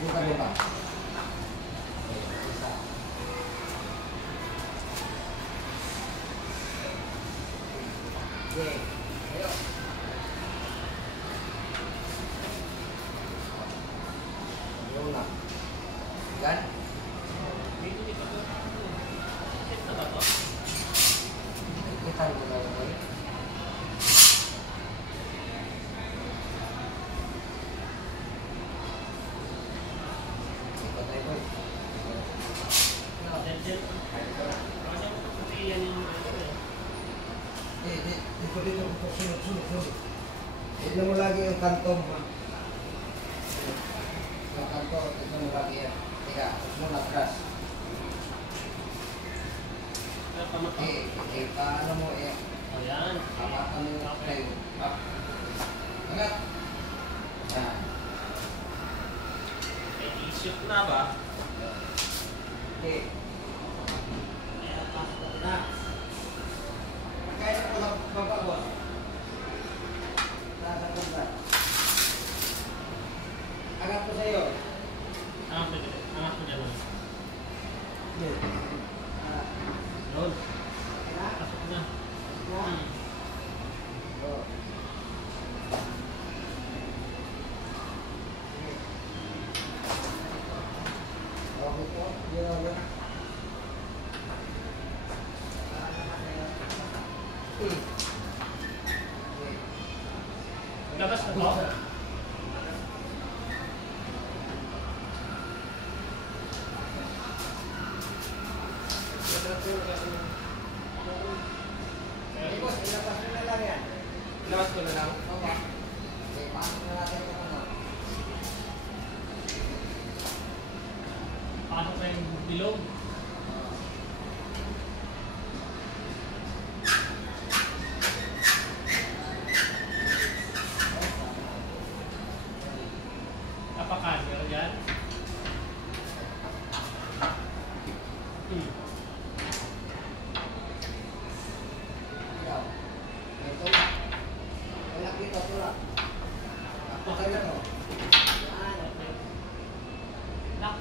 Buka-buka. Okay. Ayo. Ayo na. Gan? Kita mo na yun. Ikot na ito. Dito. Sunod. Tignan mo lagi yung kanto mo. Yung kanto, tignan mo lagi yan. Teka, sunod atras. Paano mo eh? Ayan. Hawakan mo yung tayo. Up. Agad. Yan. May isip na ba? Okay. Ayan, pasok na. Kaya ko magpapagod. Nasakot na. Agad ko sa'yo. Angat ko dyan. Yan. Doon. Kaya? Pasok na. Yan. Oh. Okay po. Yan. Labas na to. Labas ko na lang. Pasok na yung bilog. Apakan, pero yan. Lock.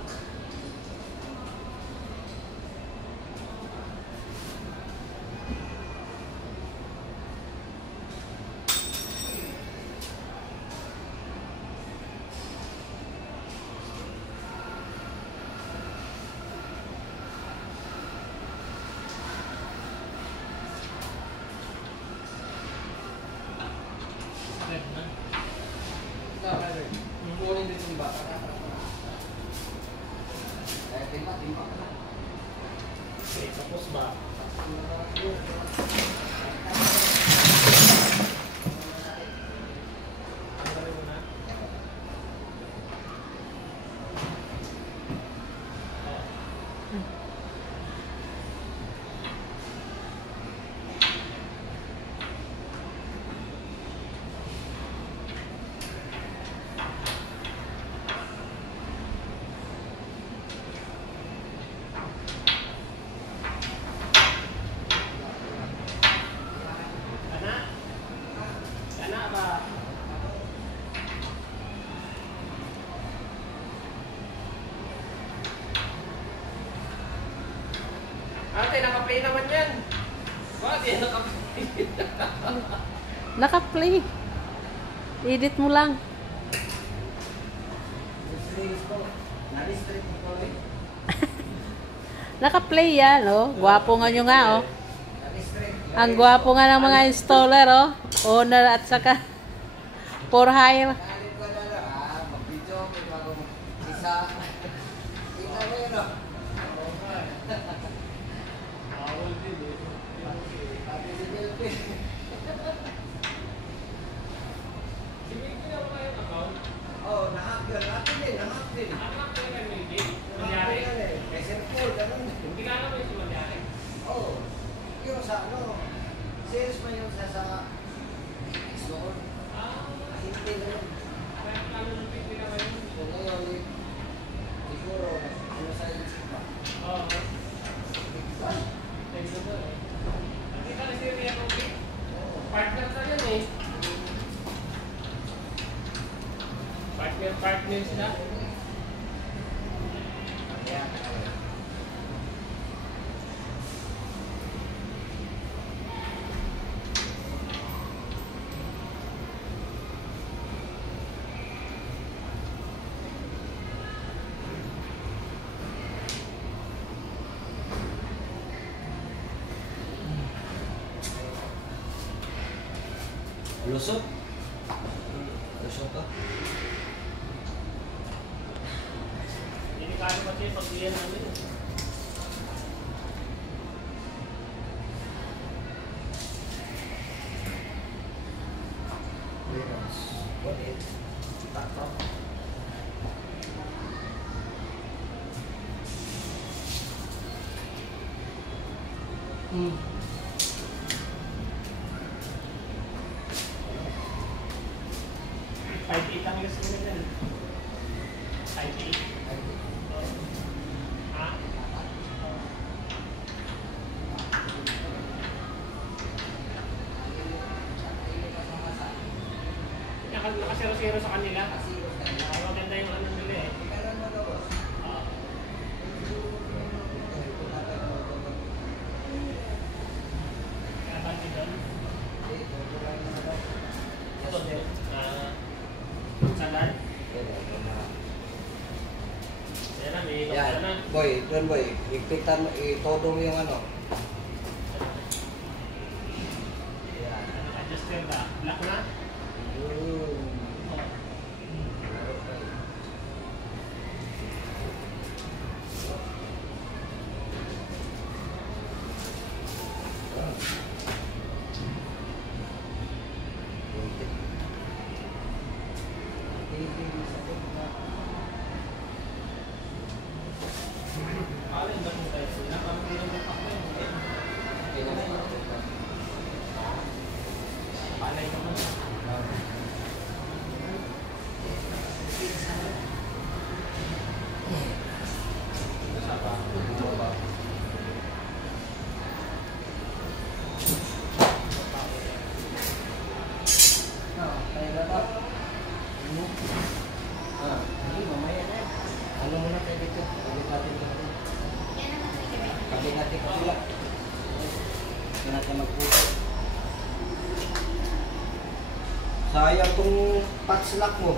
Red na. Kunin din yung bata. Timpa ka na. Okay, tapos ba? Tanggalin mo na. Kana ba? Ate, naka-play naman yan. Bakit yan naka-play? Naka-play. Edit mo lang. Naka-play yan, oh. Gwapo nga nyo nga, oh. Ang gwapo nga ng mga installer, oh. Owner at saka for hire. Bawal din eh. Sige, kaya mo kayo account. Oh, na-hack yun. Na-hack din. Anak ko yung hindi. Kunyari. Kasi full, ganun. Hindi ka alam yung kunyari. Oh, yung sa ano, sales mo yung sa X-Loan. Hindi na yun. Kaya plano ng pipi na ngayon. So ngayon, siguro, ano sa isip ba? Oo. Thank you, sir. Nakita na si Rian Obi. Partner ka yan eh. Partner sila. Lusot. Lusot ka. Delikado kasi pag diyan namin. Clearance. What it? Takto. Kahit itang yung sila dyan. Kahit ha? Nakasero-sero sa kanila. Maganda yung ano nila eh. Kaya ba doon? Ito din. Sandal? Ayan na, may Yan, doktor na. boy, doon boy, ipitan mo, itodo mo yung ano. Yan. Adjuster ba? Lock na? Yun. Alin ba kung tayo? Pinapampirin ng pakto yun. Palay ka mo. Ano muna tayo dito? Kabit natin dito. Kabit natin kapila. Kabit natin magputo. Sayang tong patch lock mo.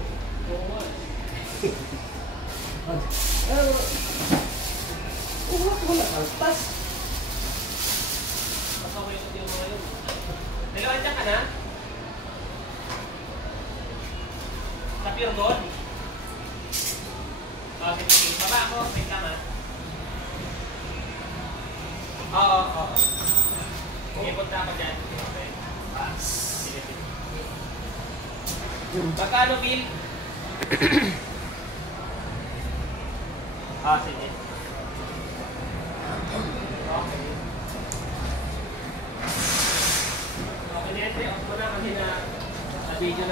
Wala kaltas. Basta ko yung mga yun. Dalawa dyan ka na? Sa Pure Gold? Oh, sige. Baba ako. Wait lang ah. Oo. Sige, punta ako dyan. Okay. Sige. Magkano bill? Sige. Okay. Okay na yan. Off mo na kasi na video na.